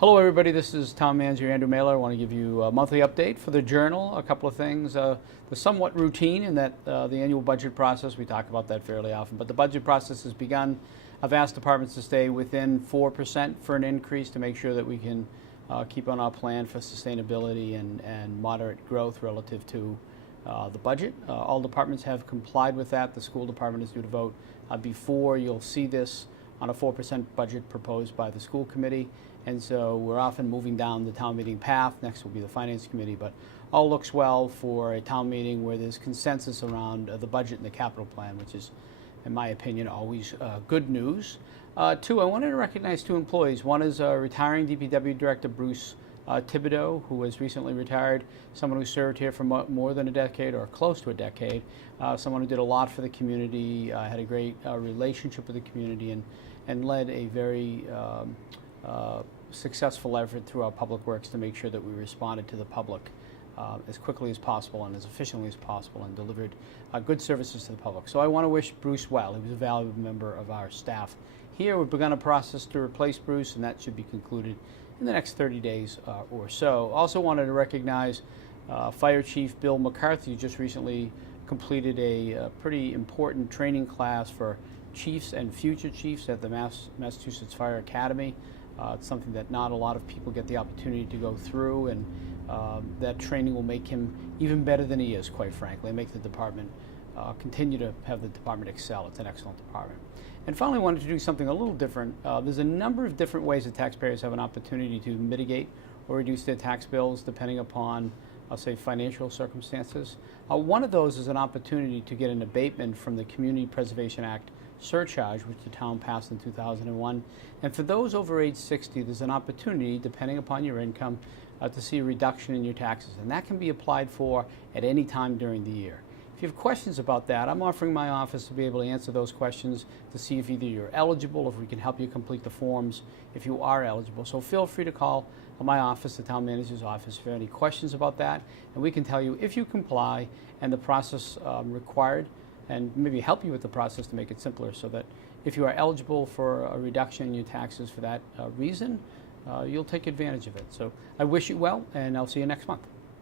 Hello everybody, this is Town Manager Andrew Mailer. I want to give you a monthly update for the Journal. A couple of things. They're somewhat routine in that the annual budget process, we talk about that fairly often, but the budget process has begun. I've asked departments to stay within 4% for an increase to make sure that we can keep on our plan for sustainability and moderate growth relative to the budget. All departments have complied with that. The school department is due to vote before you'll see this on a 4% budget proposed by the school committee. And so we're often moving down the town meeting path. Next will be the finance committee, but all looks well for a town meeting where there's consensus around the budget and the capital plan, which is, in my opinion, always good news. Two, I wanted to recognize two employees. One is retiring DPW Director Bruce Thibodeau, who was recently retired, someone who served here for more than a decade or close to a decade, someone who did a lot for the community, had a great relationship with the community, and led a very successful effort through our public works to make sure that we responded to the public as quickly as possible and as efficiently as possible and delivered good services to the public. So I want to wish Bruce well. He was a valuable member of our staff here. We've begun a process to replace Bruce, and that should be concluded in the next 30 days or so. Also wanted to recognize Fire Chief Bill McCarthy, who just recently completed a pretty important training class for chiefs and future chiefs at the Massachusetts Fire Academy. It's something that not a lot of people get the opportunity to go through, and that training will make him even better than he is, quite frankly, and make the department continue to have the department excel. It's an excellent department. And finally, wanted to do something a little different. There's a number of different ways that taxpayers have an opportunity to mitigate or reduce their tax bills depending upon, I'll say, financial circumstances. One of those is an opportunity to get an abatement from the Community Preservation Act surcharge, which the town passed in 2001. And for those over age 60, there's an opportunity, depending upon your income, to see a reduction in your taxes. And that can be applied for at any time during the year. If you have questions about that, I'm offering my office to be able to answer those questions to see if either you're eligible, or if we can help you complete the forms if you are eligible. So feel free to call my office, the town manager's office, if you have any questions about that, and we can tell you if you comply and the process required, and maybe help you with the process to make it simpler, so that if you are eligible for a reduction in your taxes for that reason, you'll take advantage of it. So I wish you well, and I'll see you next month.